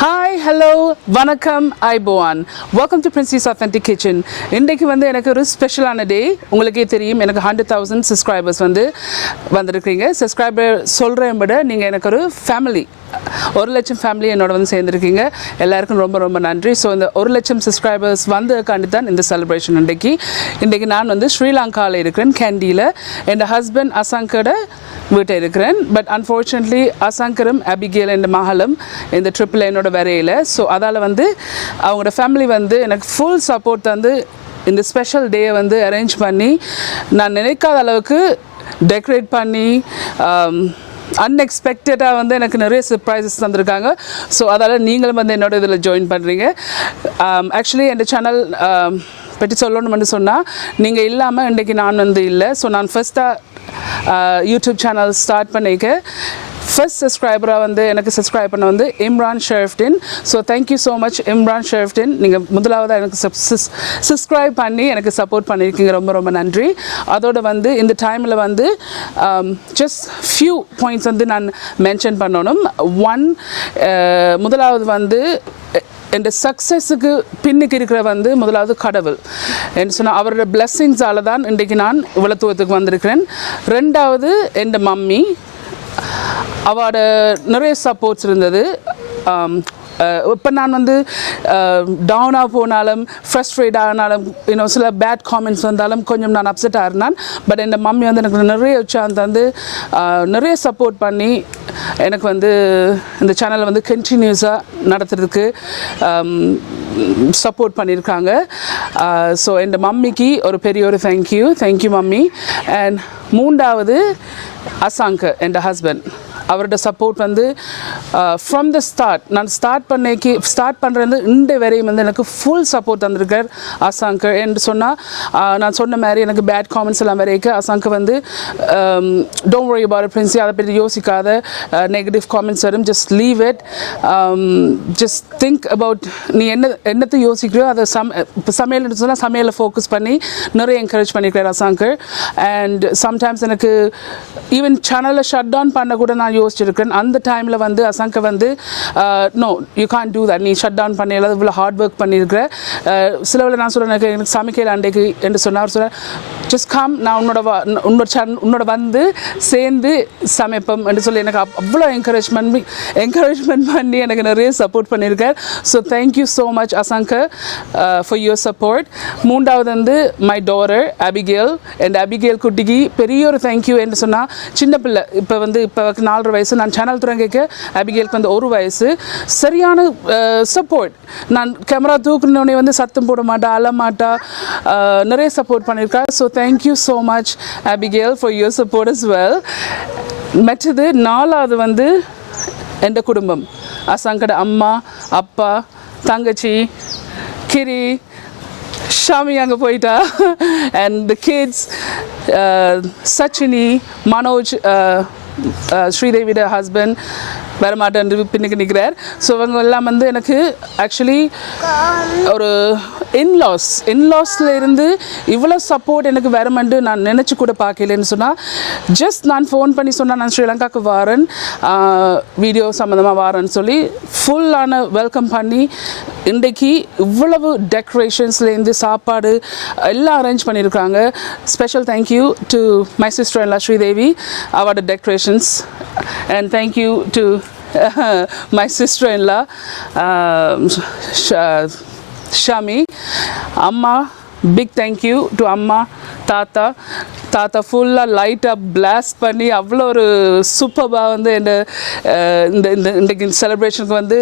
Hi, hello, வணக்கம், ஐபோவான். Welcome to Princess Authentic Kitchen. இன்றைக்கு வந்து எனக்கு ஒரு ஸ்பெஷலான டே. உங்களுக்கே தெரியும், எனக்கு 100,000 சப்ஸ்கிரைபர்ஸ் வந்திருக்கீங்க. சப்ஸ்கிரைபர் சொல்கிறேன் விட நீங்கள் எனக்கு ஒரு ஃபேமிலி, 1,00,000 ஃபேமிலி என்னோட வந்து சேர்ந்துருக்கீங்க. எல்லாருக்கும் ரொம்ப ரொம்ப நன்றி. ஸோ இந்த 1,00,000 சப்ஸ்கிரைபர்ஸ் வந்ததுக்காண்டி தான் இந்த செலிப்ரேஷன். இன்றைக்கு நான் வந்து ஸ்ரீலங்காவில் இருக்கிறேன், கேண்டியில். என் ஹஸ்பண்ட் அசாங்கோட வீட்டில் இருக்கிறேன். பட் அன்ஃபார்ச்சுனேட்லி அசாங்கரும் அபிகேல் என் மகளும் இந்த ட்ரிப்பில் என்னோட வரையில். ஸோ அதால் வந்து அவங்களோட ஃபேமிலி வந்து எனக்கு ஃபுல் சப்போர்ட் தந்து இந்த ஸ்பெஷல் டேயை வந்து அரேஞ்ச் பண்ணி, நான் நினைக்காத அளவுக்கு டெக்கரேட் பண்ணி அன்எக்ஸ்பெக்டடாக வந்து எனக்கு நிறைய சர்ப்ரைசஸ் தந்திருக்காங்க. ஸோ அதால் நீங்களும் வந்து என்னோட இதில் ஜாயின் பண்ணுறீங்க. ஆக்சுவலி என் சேனல் பற்றி சொல்லணும்னு சொன்னால், நீங்கள் இல்லாமல் இன்றைக்கி நான் வந்து இல்லை. ஸோ நான் ஃபஸ்ட்டாக யூடியூப் சேனல் ஸ்டார்ட் பண்ணிக்க ஃபர்ஸ்ட் சப்ஸ்கிரைபராக வந்து எனக்கு சப்ஸ்கிரைப் பண்ண வந்து Imran Sharafdeen. So thank you so much Imran Sharafdeen. நீங்கள் முதலாவதாக எனக்கு சப்ஸ்கிரைப் பண்ணி எனக்கு சப்போர்ட் பண்ணியிருக்கீங்க. ரொம்ப ரொம்ப நன்றி. அதோடு வந்து இந்த டைமில் வந்து ஜஸ்ட் ஃபியூ பாயிண்ட்ஸ் வந்து நான் மென்ஷன் பண்ணணும். முதலாவது வந்து என் சக்ஸஸுக்கு பின்னுக்கு இருக்கிற வந்து முதலாவது கடவுள் என்று சொன்னால் அவரோட பிளெஸ்ஸிங்ஸால் தான் இன்றைக்கு நான் இவ்வளோ தூரத்துக்கு வந்திருக்கிறேன். ரெண்டாவது என் மம்மி, அவரோட நிறைய சப்போர்ட்ஸ் இருந்தது. இப்போ நான் வந்து டவுனாக போனாலும், ஃப்ரஸ்ட்ரேட் ஆனாலும், இன்னும் சில பேட் காமெண்ட்ஸ் வந்தாலும் கொஞ்சம் நான் அப்செட்டாக இருந்தான். பட் என் மம்மி வந்து எனக்கு நிறைய உற்சாகம் தந்து நிறைய சப்போர்ட் பண்ணி எனக்கு வந்து இந்த சேனலை வந்து கண்டினியூஸாக நடத்துறதுக்கு சப்போர்ட் பண்ணியிருக்காங்க. ஸோ என் மம்மிக்கு ஒரு பெரிய ஒரு தேங்க்யூ மம்மி. அண்ட் மூன்றாவது அசாங்க, என் ஹஸ்பண்ட், அவரோட சப்போர்ட் வந்து ஃப்ரம் த ஸ்டார்ட், நான் ஸ்டார்ட் பண்ணுறது இந்த வரையும் வந்து எனக்கு ஃபுல் சப்போர்ட் தந்திருக்கார் அசாங்க. என்று சொன்னால் நான் சொன்ன மாதிரி எனக்கு பேட் காமெண்ட்ஸ் எல்லாம் வரைக்கும் அசாங்க வந்து don't worry about it Princy, அதை பற்றி யோசிக்காத, நெகட்டிவ் காமெண்ட்ஸ் வரும், just leave it, just think about நீ என்னத்தை யோசிக்கிறியோ அதை சமையல் சொன்னால் சமையலில் ஃபோக்கஸ் பண்ணி நிறைய என்கரேஜ் பண்ணியிருக்கார் அசாங்க. அண்ட் சம்டைம்ஸ் எனக்கு ஈவன் சேனலில் ஷட் டவுன் பண்ண கூட நான் யோசிச்சிருக்கேன். அந்த டைமில் வந்து அசாங்க வந்து no you can't do that, நீ ஷட் டவுன் பண்ணல, இவ்வளோ ஹார்ட் ஒர்க் பண்ணியிருக்கிற. சில வேளை நான் சொல்கிறேன் எனக்கு சமைக்கல அன்றைக்கு என்று சொன்னார். சொல்கிறேன் ஜஸ்ட் கம், நான் உன்னோட வந்து சேர்ந்து சமைப்போம் என்று சொல்லி எனக்கு அவ்வளோ என்கரேஜ்மெண்ட் பண்ணி எனக்கு நிறைய சப்போர்ட் பண்ணியிருக்கார். So thank you so much Asanka for your support. மூன்றாவது வந்து my daughter Abigail. And Abigail குட்டிக்கு பெரிய ஒரு தேங்க்யூ என்று சொன்னால், சின்ன பிள்ளை, இப்போ 4 வயசு, நான் சேனல் துறங்கிக்க அபிகேலுக்கு வந்து 1 வயசு. சரியான சப்போர்ட். நான் கேமரா தூக்குனோடனே வந்து சத்தம் போட மாட்டா, அழமாட்டா, நிறைய சப்போர்ட் பண்ணியிருக்கா. So thank you so much Abigail for your support as well. மற்றது 4வது வந்து என் குடும்பம், அசாங்கட அம்மா, அப்பா, தங்கச்சி, கிரி, ஷாமி அங்கே போயிட்டா, and the kids, Sachini, Manoj, ஸ்ரீதேவியோட ஹஸ்பண்ட் வரமாட்டேன் பின்னுக்கு நிற்கிறார். ஸோ இவங்க எல்லாம் வந்து எனக்கு ஆக்சுவலி ஒரு இன்லாஸில் இருந்து இவ்வளோ சப்போர்ட் எனக்கு வரமென்று நான் நினச்சி கூட பார்க்கலன்னு சொன்னால், ஜஸ்ட் நான் ஃபோன் பண்ணி சொன்னால் நான் ஸ்ரீலங்காவுக்கு வாரேன், வீடியோ சம்மந்தமாக வாரேன்னு சொல்லி ஃபுல்லான வெல்கம் பண்ணி இன்றைக்கு இவ்வளவு டெக்கரேஷன்ஸ்லேருந்து சாப்பாடு எல்லாம் அரேஞ்ச் பண்ணியிருக்காங்க. Special thank you to my sister in law Sridevi, அவரோட decorations. And thank you to my sister-in-law Shami. Amma, big thank you to Amma, தாத்தா ஃபுல்லாக லைட்டாக பிளாஸ்ட் பண்ணி அவ்வளோ ஒரு சூப்பராக வந்து இன்றைக்கு செலிப்ரேஷனுக்கு வந்து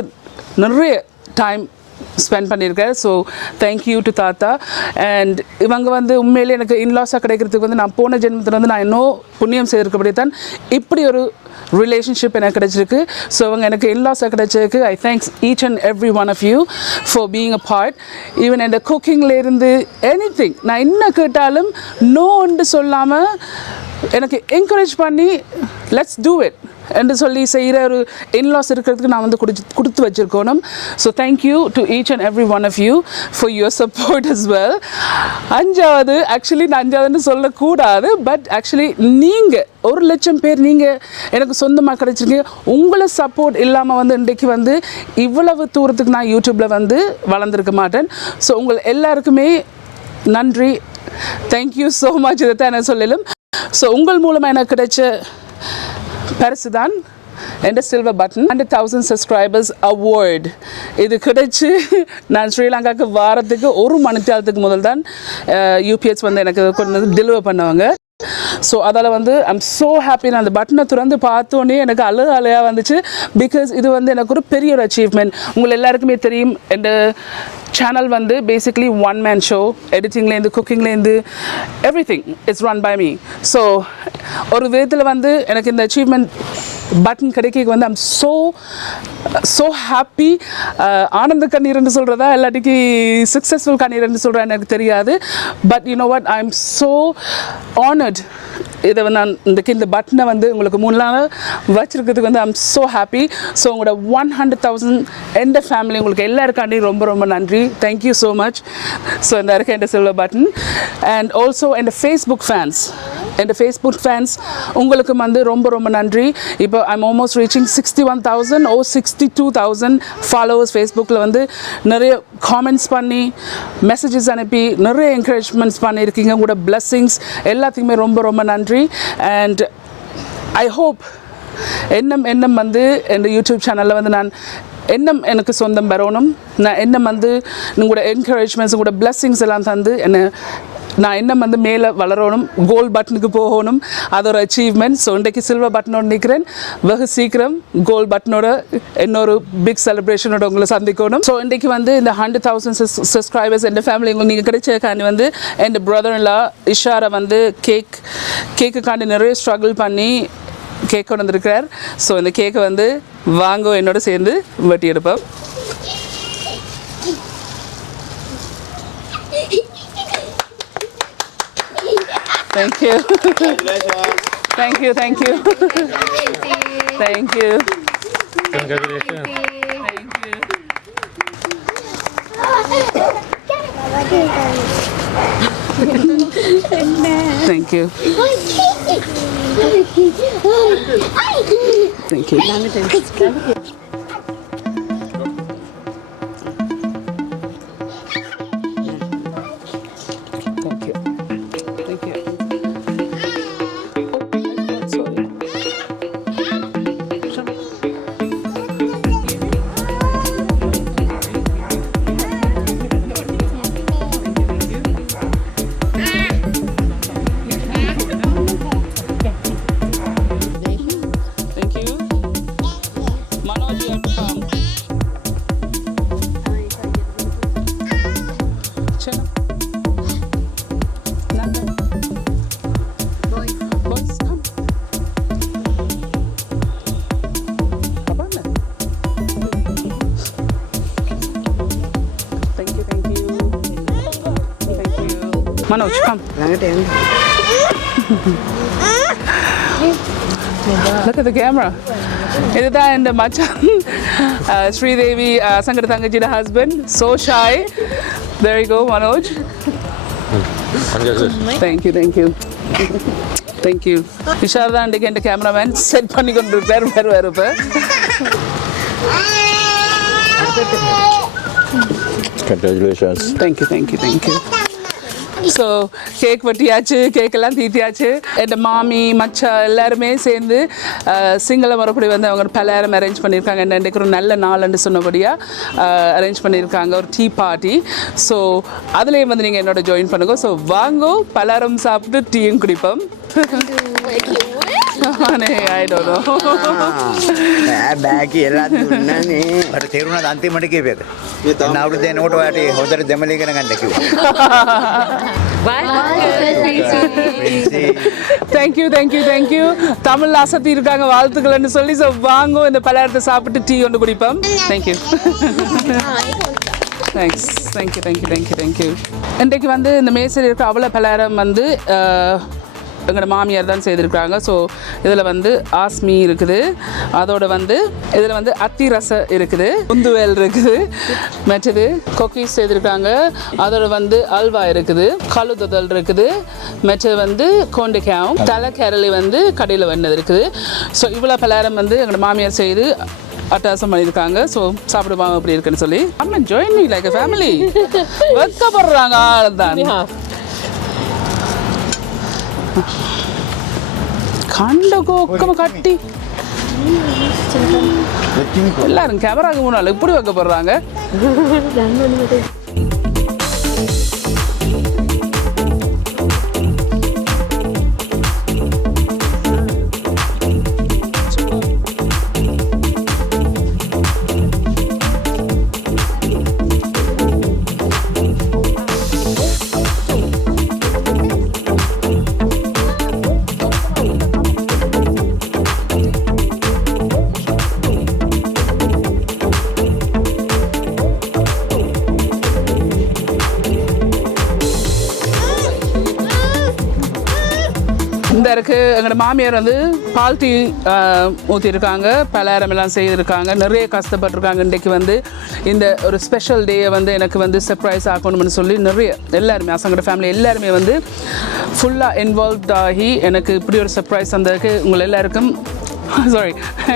நிறைய டைம் ஸ்பெண்ட் பண்ணியிருக்காரு. ஸோ தேங்க்யூ டு தாத்தா. அண்ட் இவங்க வந்து உண்மையிலே எனக்கு இன்லாஸாக கிடைக்கிறதுக்கு வந்து நான் போன ஜென்மத்தில் வந்து நான் இன்னும் புண்ணியம் செய்திருக்கபடி தான் இப்படி ஒரு ரிலேஷன்ஷிப் எனக்கு கிடைச்சிருக்கு. ஸோ அவங்க எனக்கு இன்லாஸாக கிடைச்சிருக்கு. I thanks each and every one of you for being a part. Even இந்த குக்கிங்லேருந்து எனிதிங் நான் என்ன கேட்டாலும் நோன்னு சொல்லாமல் எனக்கு என்கரேஜ் பண்ணி லெட்ஸ் டூ இட், என்று சொல்லி செய்கிற ஒரு இன்லாஸ் இருக்கிறதுக்கு நான் வந்து கொடுத்து வச்சுருக்கணும். So thank you to each and every one of you for your support as well. அஞ்சாவது, ஆக்சுவலி நான் அஞ்சாவதுன்னு சொல்லக்கூடாது, பட் ஆக்சுவலி நீங்கள் 1,00,000 பேர் நீங்கள் எனக்கு சொந்தமாக கிடைச்சிருக்கீங்க. உங்களை சப்போர்ட் இல்லாமல் வந்து இன்றைக்கு வந்து இவ்வளவு தூரத்துக்கு நான் யூடியூப்பில் வந்து வளர்ந்துருக்க மாட்டேன். ஸோ உங்கள் எல்லாருக்குமே நன்றி. Thank you so much. இதை தான் நான் சொல்லலும். ஸோ உங்கள் மூலமாக எனக்கு கிடைச்ச பரிசு தான் என்ற சில்வர் பட்டன் 100,000 சப்ஸ்கிரைபர்ஸ் அவார்டு. இது கிடைச்சி நான் ஸ்ரீலங்காவுக்கு வாரத்துக்கு 1 மணித்தியாலத்துக்கு முதல் தான் யூபிஎஸ் வந்து எனக்கு கொண்டு வந்து டெலிவர் பண்ணவங்க. ஸோ அதில் வந்து ஐம் ஸோ ஹாப்பி. நான் அந்த பட்டனை திறந்து பார்த்தோன்னே எனக்கு அலையாக வந்துச்சு. பிகாஸ் இது வந்து எனக்கு ஒரு பெரிய ஒரு அச்சீவ்மெண்ட். உங்கள் எல்லாருக்குமே தெரியும், என் சேனல் வந்து பேசிக்லி ஒன் மேன் ஷோ. எடிட்டிங்லேருந்து குக்கிங்லேருந்து everything it's run by me. So ஒரு விதத்தில் வந்து எனக்கு இந்த அச்சீவ்மெண்ட் பட்டன் கிடைக்க வந்து ஐம் ஸோ ஹாப்பி. ஆனந்த கண்ணீர்னு சொல்கிறதா இல்லாட்டிக்கு சக்ஸஸ்ஃபுல் கண்ணீர்னு சொல்கிறேன் எனக்கு தெரியாது. But you know what, I am so honoured. இதை நான் இந்த பட்டனை வந்து உங்களுக்கு முன்னால் வச்சுருக்கிறதுக்கு வந்து ஐம் ஸோ ஹாப்பி. ஸோ உங்களோட 100,000 எந்த ஃபேமிலி உங்களுக்கு எல்லாருக்காண்டி ரொம்ப ரொம்ப நன்றி. Thank you so much. ஸோ இந்த இருக்க என் சில்வர் பட்டன். அண்ட் ஆல்சோ என் ஃபேஸ்புக் ஃபேன்ஸ் உங்களுக்கு வந்து ரொம்ப ரொம்ப நன்றி. இப்போ I'm almost reaching 61,000 or 62,000 followers. ஃபேஸ்புக்கில் வந்து நிறைய காமெண்ட்ஸ் பண்ணி மெசேஜஸ் அனுப்பி நிறைய என்கரேஜ்மெண்ட்ஸ் பண்ணியிருக்கீங்க. உங்களோட பிளெஸ்ஸிங்ஸ் எல்லாத்துக்குமே ரொம்ப ரொம்ப நன்றி. அண்ட் ஐ ஹோப் எண்ணம் வந்து என் யூடியூப் சேனலில் வந்து நான் எனக்கு சொந்தம் வரணும். நான் வந்து உங்களோட என்கரேஜ்மெண்ட்ஸ் உங்களோட பிளெஸ்ஸிங்ஸ் எல்லாம் தந்து நான் வந்து மேலே வளரணும், கோல்ட் பட்டனுக்கு போகணும். அது ஒரு அச்சீவ்மெண்ட். ஸோ இன்றைக்கு சில்வர் பட்டனோடு நிற்கிறேன். வெகு சீக்கிரம் கோல்ட் பட்டனோட இன்னொரு பிக் செலிப்ரேஷனோட உங்களை சந்திக்கணும். ஸோ இன்றைக்கு வந்து இந்த 100,000 சப்ஸ்கிரைபர்ஸ் என் ஃபேமிலி உங்களுக்கு நீங்கள் கிடைச்சதுக்காண்டி வந்து என் பிரதர்-இன்-லா இஷாரை வந்து கேக்குக்காண்டி நிறைய ஸ்ட்ரகிள் பண்ணி கேக் கொண்டு வந்திருக்கிறார். ஸோ இந்த கேக்கை வந்து வாங்க என்னோட சேர்ந்து வெட்டி எடுப்போம். Thank you. Thank you. Thank you. Thank you. Congratulations. Thank you. Thank you. Thank you. Manoj, come. Look at the camera. This is Machan, Sridevi, Sankar Thangaji's husband. So shy. There you go, Manoj. Thank you. Thank you. Isharda and again the cameraman set panni kondu irukkaru. Congratulations. Thank you. So cake வெட்டியாச்சு, கேக்கெல்லாம் தீட்டியாச்சு. என் மாமி மச்சா எல்லாருமே சேர்ந்து சிங்கள முறைப்படி வந்து அவங்க பலரும் அரேஞ்ச் பண்ணியிருக்காங்க. இன்றைக்கு ஒரு நல்ல நாள்னு சொன்னபடியாக அரேஞ்ச் பண்ணியிருக்காங்க ஒரு டீ பார்ட்டி. ஸோ அதுலேயும் வந்து நீங்கள் என்னோட ஜாயின் பண்ணுங்க. ஸோ வாங்கோ, பலரும் சாப்பிட்டு டீயும் குடிப்போம். I don't know. බෑකි එල්ලත් දුන්නනේ. මට තේරුණා අන්තිමට කියපේක. එන්න අවුරුදු දෙනකොට ඔයාට හොඳට දෙමළ ඉගෙන ගන්න කිව්වා. Thank you. தமிழ் அசத்தி இருக்காங்க, வாழ்த்துக்கள்னு சொல்லி. ஸோ வாங்கோ, இந்த பலகாரத்தை சாப்பிட்டு டீ ஒன்று குடிப்போம். Thank you. Thank you. இன்றைக்கு வந்து இந்த மேசையில் இருக்க அவ்வளோ பலகாரம் வந்து எங்களோட மாமியார் தான் செய்திருக்காங்க. ஸோ இதில் வந்து ஆஸ்மி இருக்குது, அதோட வந்து இதில் வந்து அத்தி ரசம் இருக்குது, குந்துவேல் இருக்குது, மற்றது கொக்கீஸ் செய்திருக்காங்க, அதோட வந்து அல்வா இருக்குது, கழுதுதல் இருக்குது, மற்றது வந்து கொண்டைக்காயும் தலைக்கரளி வந்து கடையில் வந்தது இருக்குது. ஸோ இவ்வளோ பலகாரம் வந்து எங்களோட மாமியார் செய்து அட்டாசம் பண்ணியிருக்காங்க. ஸோ சாப்பிடுவாங்க அப்படி இருக்குன்னு சொல்லி அம்மா ஜாயின் மீ லைக் ஃபேமிலி வெக்கப்படுறாங்க தான். கண்டகோக்கம கட்டி எல்லாரும் கேமராக்கு முன்னால் இப்படி வைக்கப்படுறாங்க. இந்த இருக்கு எங்களோட மாமியார் வந்து பால் டீ ஊற்றிருக்காங்க, பலகாரம் எல்லாம் செய்திருக்காங்க, நிறைய கஷ்டப்பட்டிருக்காங்க. இன்றைக்கு வந்து இந்த ஒரு ஸ்பெஷல் டேயை வந்து எனக்கு வந்து சர்ப்ரைஸ் ஆகணும்னு சொல்லி நிறைய எல்லாருமே அசங்கட ஃபேமிலி எல்லாருமே வந்து ஃபுல்லாக இன்வால்வ்ட் ஆகி எனக்கு இப்படி ஒரு சர்ப்ரைஸ் தந்ததுக்கு உங்களை எல்லாருக்கும்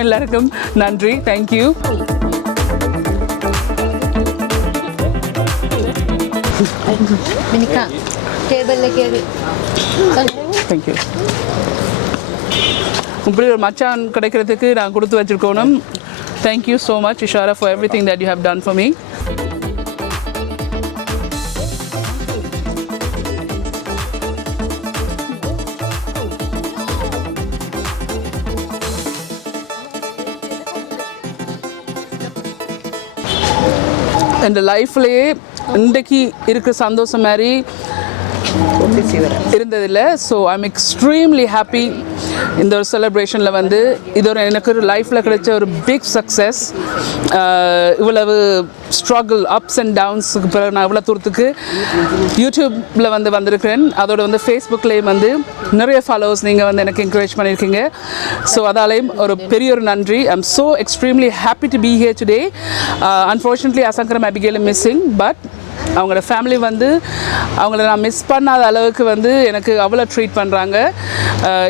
எல்லாருக்கும் நன்றி. தேங்க்யூ. தேங்க்யூ. இப்படி ஒரு மச்சான் கிடைக்கிறதுக்கு நான் கொடுத்து வச்சுருக்கணும். Thank you so much Ishara for everything that you have done for me. இந்த லைஃப்லேயே இன்றைக்கு இருக்கிற சந்தோஷம் மாதிரி இருந்ததில்லை. So I'm extremely happy. இந்த ஒரு செலிப்ரேஷனில் வந்து இது ஒரு எனக்கு ஒரு லைஃப்பில் கிடைச்ச ஒரு பிக் சக்ஸஸ். இவ்வளவு ஸ்ட்ரகிள் அப்ஸ் அண்ட் டவுன்ஸுக்கு பிறகு நான் இவ்வளோ தூரத்துக்கு யூடியூப்பில் வந்து வந்திருக்கிறேன். அதோட வந்து ஃபேஸ்புக்லேயும் வந்து நிறைய ஃபாலோவர்ஸ் நீங்கள் வந்து எனக்கு என்கரேஜ் பண்ணியிருக்கீங்க. ஸோ அதாலேயும் ஒரு பெரிய ஒரு நன்றி. I am so extremely happy to be here today. Unfortunately அசங்கரம் அபிகேல் மிஸ்ஸிங், பட் அவங்களோட ஃபேமிலி வந்து அவங்கள நான் மிஸ் பண்ணாத அளவுக்கு வந்து எனக்கு அவ்வளோ ட்ரீட் பண்ணுறாங்க.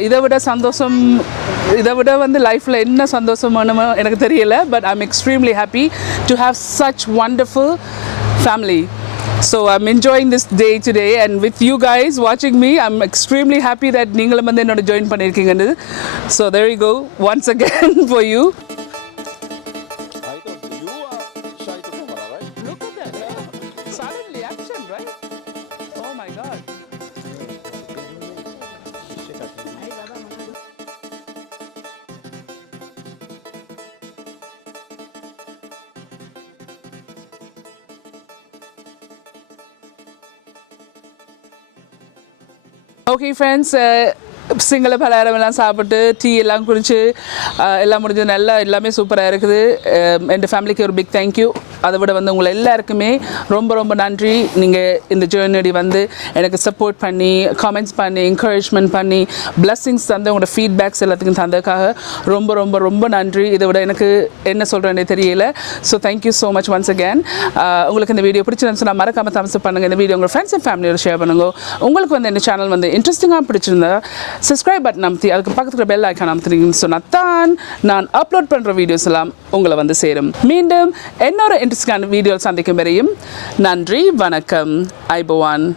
இதை விட சந்தோஷம், இதை விட வந்து லைஃப்பில் என்ன சந்தோஷம் வேணுமோ எனக்கு தெரியல. But I am extremely happy to have such wonderful family. So I'm enjoying this day today, and with you guys watching me, I'm extremely happy that நீங்களும் வந்து என்னோட ஜாயின் பண்ணியிருக்கீங்க. So there you go once again for you. Okay friends, Sinhala பலகாரம் எல்லாம் சாப்பிட்டு tea எல்லாம் குடிச்சு எல்லாம் முடிஞ்சது நல்லா எல்லாமே சூப்பராக இருக்குது. என் ஃபேமிலிக்கு ஒரு பிக் தேங்க்யூ. அதை விட வந்து உங்களை எல்லாருக்குமே ரொம்ப ரொம்ப நன்றி. நீங்கள் இந்த ஜேர்னி வந்து எனக்கு சப்போர்ட் பண்ணி, காமெண்ட்ஸ் பண்ணி, என்கரேஜ்மெண்ட் பண்ணி, பிளஸ்ஸிங்ஸ் தந்து உங்களோட ஃபீட்பேக்ஸ் எல்லாத்துக்கும் தந்ததுக்காக ரொம்ப ரொம்ப ரொம்ப நன்றி. இதை விட எனக்கு என்ன சொல்கிறேன்னே தெரியல. So thank you so much once again. உங்களுக்கு இந்த வீடியோ பிடிச்சிருந்துச்சுன்னா மறக்காமல் தம்ஸ் பண்ணுங்கள். இந்த வீடியோ உங்கள் ஃப்ரெண்ட்ஸ் அண்ட் ஃபேமிலியோட ஷேர் பண்ணுங்க. உங்களுக்கு வந்து இந்த சேனல் வந்து இன்ட்ரெஸ்டிங்காக பிடிச்சிருந்தா சப்ஸ்கிரைப் பட்டன் அமுத்தி அதுக்கு பக்கத்தில் பெல் ஐக்கான் அமுத்துனீங்கன்னு சொன்னால் தான் நான் அப்லோட் பண்ணுற வீடியோஸ் எல்லாம் உங்களை வந்து சேரும். மீண்டும் இன்னொரு இன்ட்ரெஸ்டிங்கான வீடியோ சந்திக்கும் வரையும் நன்றி, வணக்கம், ஐபோவான்.